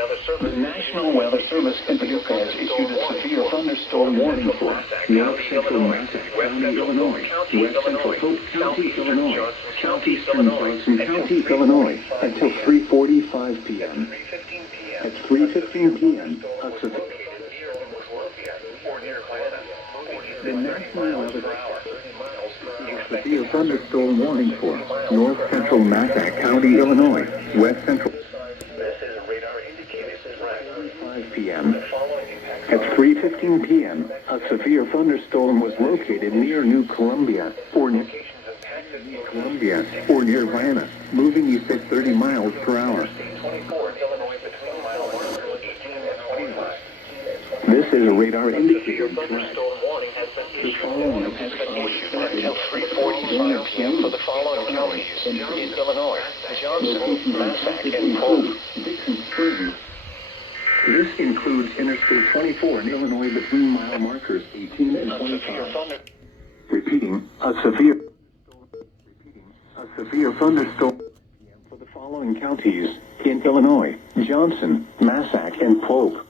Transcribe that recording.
The National Weather Service in the EAS issued a severe thunderstorm warning for North Central Massac County, Illinois, West Central Polk County, Illinois, Southeastern Johnson County, Illinois, until 3:45 p.m. At 3:15 p.m., the National Weather severe thunderstorm warning for North Central Massac County, Illinois, West Central 5 p.m. At 3:15 p.m., a severe thunderstorm was located near New Columbia or near Vienna, moving east at 30 miles per hour. This is a radar indicator threat. The following is until 3:45 p.m. for the following counties in Illinois: Johnson, Massac, and Polk. This includes Interstate 24 in Illinois between mile markers 18 and 25. Repeating, a severe thunderstorm for the following counties in Illinois: Johnson, Massac, and Polk.